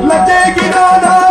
Let's take it on.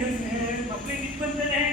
ಇವನಿಗೆ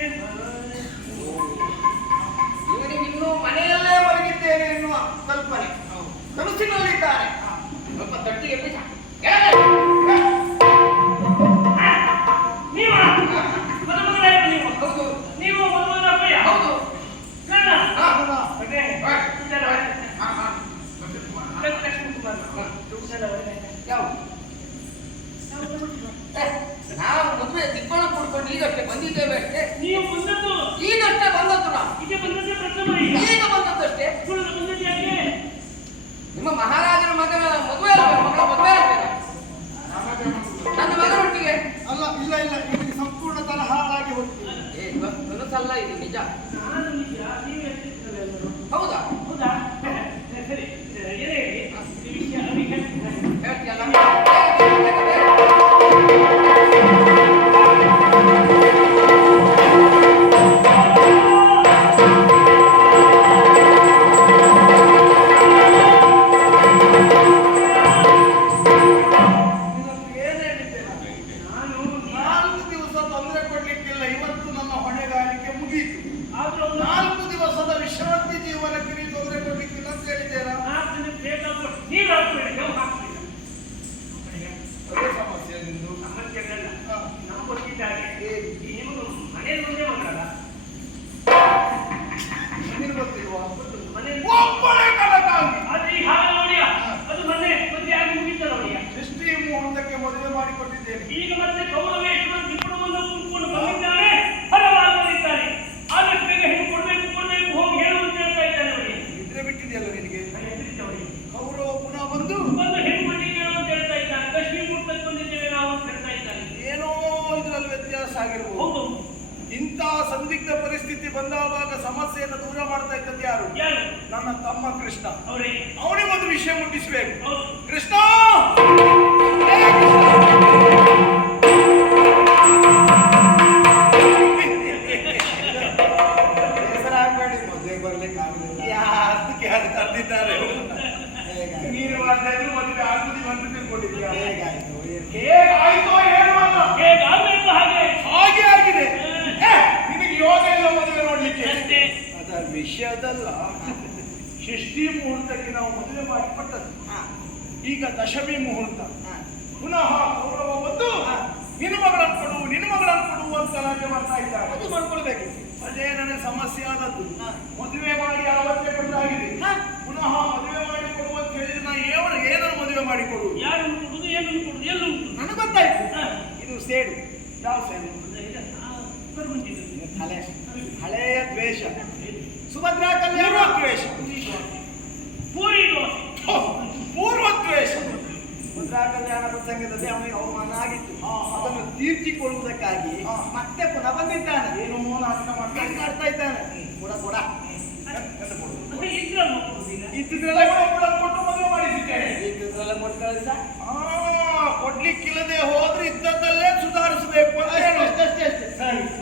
લઈ લીધી જા. ಸಂದಿಗ್ಧ ಪರಿಸ್ಥಿತಿ ಬಂದಾವಾಗ ಸಮಸ್ಯೆಯನ್ನು ದೂರ ಮಾಡ್ತಾ ಇದ್ದದ್ದು ಯಾರು? ನನ್ನ ತಮ್ಮ ಕೃಷ್ಣ. ಅವನಿಗೆ ಒಂದು ವಿಷಯ ಮುಟ್ಟಿಸ್ಬೇಕು. ಕೃಷ್ಣ! ಬೇಸರಾಗ್ಬೇಡಿ, ಮದುವೆ ಬರ್ಲಿಕ್ಕೆ ಆಗ್ಲಿಲ್ಲ. ಯಾರ್ದಕ್ಕೆ ಯಾರು ಕರೆದಿದ್ದಾರೆ ನೀನು ಮಾಡಿದ್ರೆ ಮದುವೆ ಆಗುದಿಲ್ಲ ಅಂತ ತಿಳ್ಕೊಂಡಿದ್ಯಾ ಹೇಗಾಯ್ತು? ಹೇಗಾಯ್ತೋ? ಹೇಳುವಲ್ಲ ಹೇಗಾಗಬೇಕು ಹಾಗೆ ಹಾಗೆ ಆಗಿದೆ ಏ, ನಿನಗೆ ಯೋಗ ಇಲ್ಲ ಮದುವೆ ನೋಡ್ಲಿಕ್ಕೆ. ಅಷ್ಟೇ. ಅದರ ವಿಷಯದಲ್ಲ ಷಷ್ಠಿ ಮುಹೂರ್ತಕ್ಕೆ ನಾವು ಮದುವೆ ಮಾಡಿಕೊಟ್ಟದ್ದು. ಈಗ ದಶಮಿ ಮುಹೂರ್ತ. ಪುನಃ ಗೌರವ ಬಂದು ನಿನ್ನ ಮಗಳನ್ನು ಕೊಡು ನಿನ್ನ ಮಗಳನ್ನು ಕೊಡು ಅಂತ ರಾಜ್ಯ ಮಾಡ್ತಾ ಇದ್ದಾರೆ. ಅದು ಮಾಡ್ಕೊಳ್ಬೇಕು. ಅದೇ ನನಗೆ ಸಮಸ್ಯೆ ಆದದ್ದು. ಮದುವೆ ಮಾಡಿ ಯಾವತ್ತೇ ಕೊಟ್ಟಾಗಿದೆ. ಪುನಃ ಮದುವೆ ಮಾಡಿ ಕೊಡು ಅಂತ ಹೇಳಿದ್ರೆ ನಾ ಏನು ಏನನ್ನು ಮದುವೆ ಮಾಡಿ ಕೊಡು ಯಾರು ಕೊಡುದು ಏನು ಕೊಡುದು ಎಲ್ಲ ಉಂಟು? ನನಗೆ ಗೊತ್ತಾಯ್ತು. ಹಾ. ಇದು ಸೇಡು. ಯಾವ ಸೇಡು? ತಲೆ ಹಳೆಯ ದ್ವೇಷ. ಸುಭದ್ರಾ ಕಲ್ಯಾಣ. ದ್ವೇಷ. ಪೂರ್ವ ದ್ವೇಷ. ಸುಭದ್ರಾ ಕಲ್ಯಾಣ ಪ್ರಸಂಗದಲ್ಲಿ ಅವನಿಗೆ ಅವಮಾನ ಆಗಿತ್ತು. ಅದನ್ನು ತೀರ್ಚಿಕೊಳ್ಳುವುದಕ್ಕಾಗಿ ಮತ್ತೆ ಪುನಃ ಬಂದಿದ್ದಾನೆ. ಏನೋ ನಾಟಕ ಮಾಡ್ತಾ ಮಾಡ್ತಾ ಇದ್ದಾನೆ? ಕೂಡ ಕೂಡ. ಇದ್ದಿದ್ರೆಲ್ಲ ಕೊಟ್ಟು ಮದುವೆ ಮಾಡಿಸಿದ್ದೇನೆ ಇದ್ದಿದ್ರೆಲ್ಲ ಕೊಟ್ಟು ಕಳಿಸ ಕೊಡ್ಲಿಕ್ಕಿಲ್ಲದೆ ಹೋದ್ರೆ ಇದ್ದದ್ದಲ್ಲೇ ಸುಧಾರಿಸಬೇಕು ಅಂತ ಹೇಳು. ಅಷ್ಟೇ, ಅಷ್ಟೇ. ಸರಿ.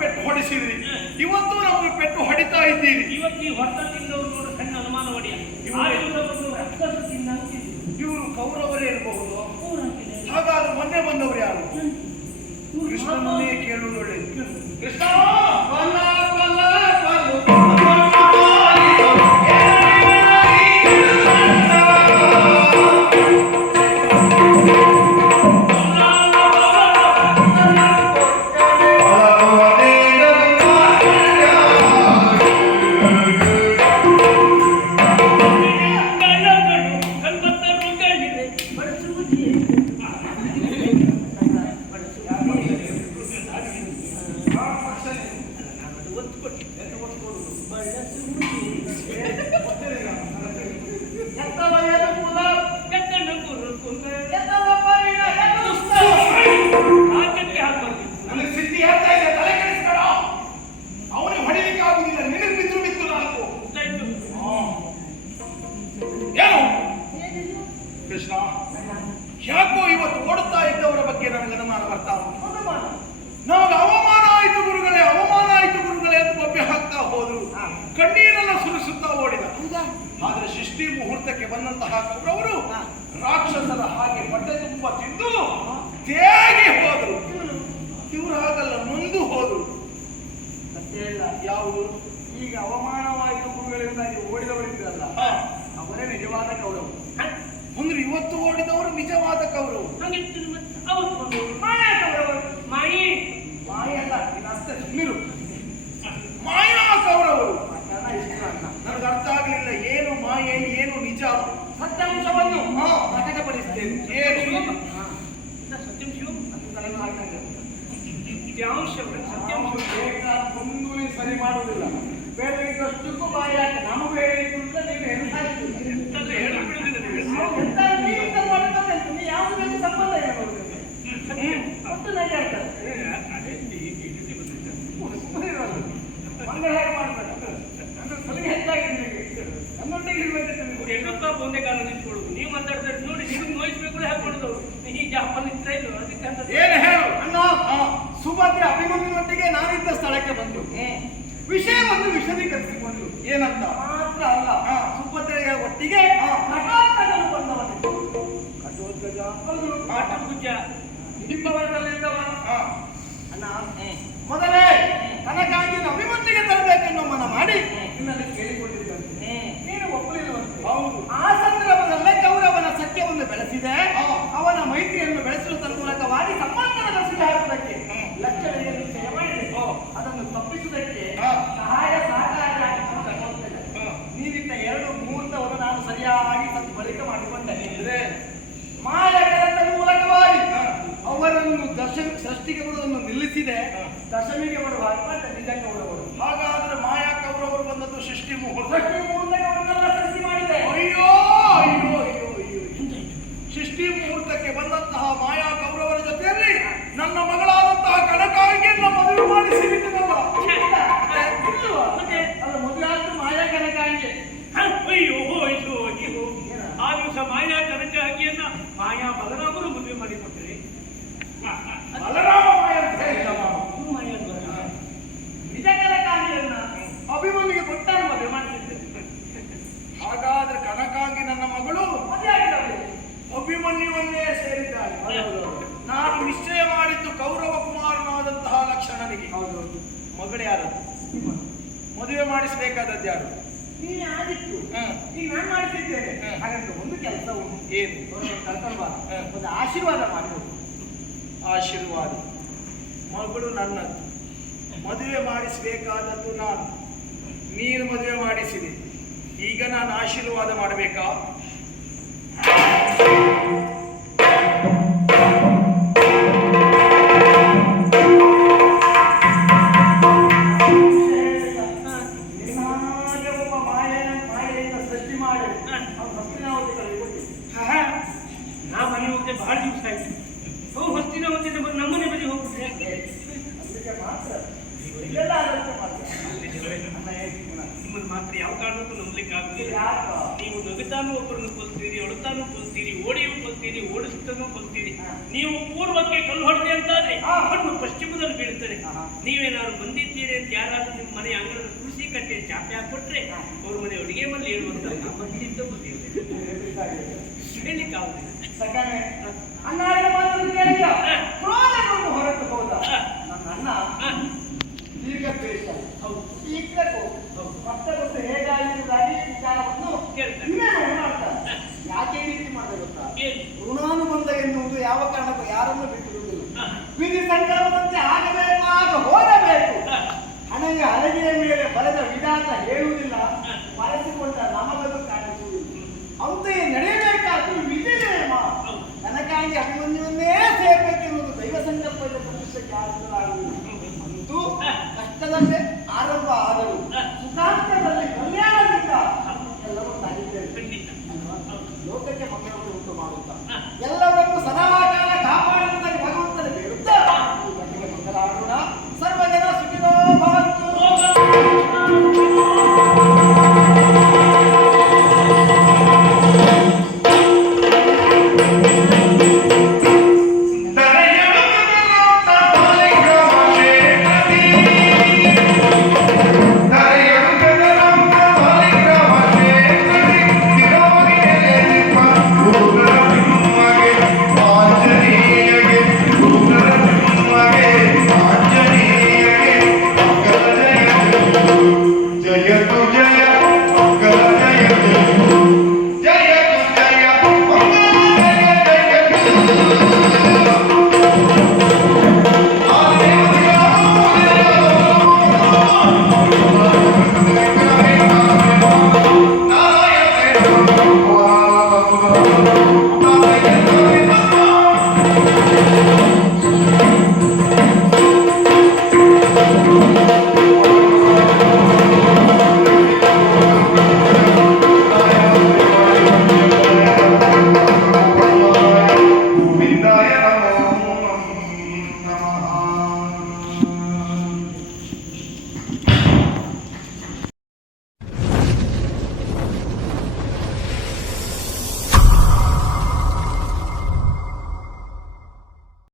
ಮುಹೂರ್ತ. ಹೊಡಿಸಿದ್ರಿ. ಇವತ್ತು ನಾವು ಪೆಟ್ಟು ಹೊಡಿತಾ ಇದ್ದೀರಿ. ಇವತ್ತು ಈ ಹೊತ್ತ ತಿಂದವರು ನೋಡು ಸಣ್ಣ ಅನುಮಾನ ಹೊಡೆಯ ಇವ್ರು- ಕೌರವರೇ ಇರಬಹುದು. ಹಾಗಾದ್ರೆ ಮೊನ್ನೆ ಬಂದವರು ಯಾರು? ಕೃಷ್ಣನನ್ನೇ ಕೇಳುವುದು ಒಳ್ಳೆಯದು ಕೃಷ್ಣ ಯಾವುದು? ಈಗ ಅವಮಾನವಾಯಿತು ಗುರುಗಳಿಂದಾಗಿ ಓಡಿದವರಿದ್ದಲ್ಲ. ಅವರೇ ನಿಜವಾದ ಕೌರವ ಅಂದ್ರೆ ಇವತ್ತು ಓಡಿದವರು ನಿಜವಾದ ಮತ್ತೆ ಅವ್ರು. ಮಾಯಾ ಕೌರವರು. ಮಾಯಿ. ಮಾಯಲ್ಲ ನೀನು ಅಷ್ಟೇ ಸುಮ್ಮನಿರು ಮಾಯಾ ಕೌರವರು. ಇಷ್ಟು ಅನ್ನ ನನಗೆ ಅರ್ಥ ಆಗಲಿಲ್ಲ ಏನು ಮಾಯೆ ಏನು ನಿಜ. ಸತ್ಯಾಂಶವನ್ನು ಹಾ. ಪ್ರಕಟಪಡಿಸ್ತೇನೆ. ಏನು ಸರಿ ಮಾಡುವುದಿಲ್ಲ ಬೇರೆ ಇದ್ದಷ್ಟಕ್ಕೂ ಬಾಯಿ ಹಾಕಿ ನಮಗೂ ಹೇಳಿದ್ದು ಅಂತ ಹೇಳ್ತಾ ನೀವು. ನಾವು ಎಂತ ನೀವು ಎಂತ ಮಾಡ್ಕೊಂಡೆ ಅಂತ ನೀ ಯಾವ್ದು ಬೇಕು ಸಂಬಂಧ. ಒಟ್ಟು ನಗೆ ಹೇಗೆ ಹೆಚ್ಚಾಗಿದೆ ನಿನಗೆ. ನನ್ನೊಟ್ಟಿಗೆ ಇರ್ಬೇಕಿತ್ತು ನೀನು. ಎಷ್ಟೊತ್ತ ಒಂದೇ ಕಾಲ ನಿಂತ್ಕೊಳ್ಳೋದು ನೀವು ಮಾತಾಡ್ತಾರೆ ನೋಡಿ ನಿಮ್ಗೆ ನೋಯಿಸ್ಬೇಕು ಹಾಕೊಳ್ಳೋದು ಈ ಜಾಪನ್ ಇದ್ರೆ ಇಲ್ಲ ಅದಕ್ಕೆ ಅಂತ ಏನು ಹೇಳು ಅಣ್ಣ ಸುಭದ್ರ ಅಭಿಮನ್ಯುನೊಟ್ಟಿಗೆ ನಾನಿದ್ದ ಸ್ಥಳಕ್ಕೆ ಬಂದು ವಿಷಯವನ್ನು ವಿಷದೀಕರಿಸಿಕೊಂಡು ಏನಂತ? ಮಾತ್ರ ಅಲ್ಲ. ಸುಭದ್ರೆಯ ಒಟ್ಟಿಗೆ ಕಟಾಕಗಳು ಬಂದವನು ಕಟೋತ್ಕಜ ಹೌದು. ಕಾಟಪೂಜ ಹಾ. ಅಣ್ಣ ಮೊದಲೇ ತನಗಾಗಿ ಅಭಿವೃದ್ಧಿಗೆ ತರಬೇಕೆನ್ನು ಮನ ಮಾಡಿ ನಿನ್ನಲ್ಲಿ ಕೇಳಿಕೊಂಡಿದ್ದಂತೆ ನೀನು ಒಪ್ಪಲಿಲ್ಲವಂತೆ. ಹೌದು. ಆ ಮಾಡಿಸಬೇಕಾದದ್ದು ಯಾರು? ನೀನೇ ಆದಿತ್ತು ಹ್ಮ್. ಈಗ ನಾನು ಮಾಡಿಸಿದ್ದೇನೆ. ಹಾಗಂತ ಒಂದು ಕೆಲಸ ಉಂಟು. ಏನು? ಕರ್ಕೊಂಡು ಬಾ. ಒಂದು ಆಶೀರ್ವಾದ ಮಾಡಿ ಆಶೀರ್ವಾದ. ಮಗಳು ನನ್ನದು. ಮದುವೆ ಮಾಡಿಸಬೇಕಾದದ್ದು ನಾನು. ನೀನು ಮದುವೆ ಮಾಡಿಸಿದೆ. ಈಗ ನಾನು ಆಶೀರ್ವಾದ ಮಾಡಬೇಕಾ? ಹೋಗದೆ ಬಹಳ ದಿವಸ ಆಯ್ತು. ಅವು ಹೊತ್ತಿನ ಹೊತ್ತಿನ ನಮ್ಮನೆ ಬದಿ ಹೋಗ್ಬಿಟ್ರೆ? ನಿಮ್ಮನ್ನು ಮಾತ್ರ ಯಾವ ಕಾರಣಕ್ಕೂ ನಂಬಲಿಕ್ಕೆ ಆಗುದಿಲ್ಲ? ನೀವು ನಗುತ್ತಾನು ಒಬ್ಬರನ್ನು ಕೊಲ್ತೀರಿ ಅಳುತ್ತಾನು ಕೊಲ್ತೀರಿ ಓಡಿಯೂ ಕೊಲ್ತೀರಿ ಓಡಿಸುತ್ತಾನು ಕೊಲ್ತೀರಿ. ನೀವು ಪೂರ್ವಕ್ಕೆ ಕಲ್ಲು ಹೊಡೆದೆ ಅಂತಾದ್ರೆ ಆ ಹಣ್ಣು ಪಶ್ಚಿಮದಲ್ಲಿ ಬೀಳುತ್ತದೆ. ನೀವೇನಾದ್ರು ಬಂದಿದ್ದೀರಿ ಅಂತ ಮನೆ ಅಂಗಳದ ತುಳಸಿ ಕಟ್ಟೆ ಚಾಪೆ ಹಾಕೊಟ್ರೆ ಅವ್ರ ಮನೆ ಅಡುಗೆ ಮನೆ ಹೇಳುವಂತ ಬಂದಿದ್ದ ಬುದ್ಧಿ ಹೇಳಿಕ್ಕಾಗುದಿಲ್ಲ ಸಕನೆ ಅಣ್ಣ ಹೇಳಿದ ಮಾತು ಕೇಳಿದ ಕ್ರೋಧಗೊಂಡು ಹೊರಟು ಹೋದ. ನನ್ನ ಅಣ್ಣ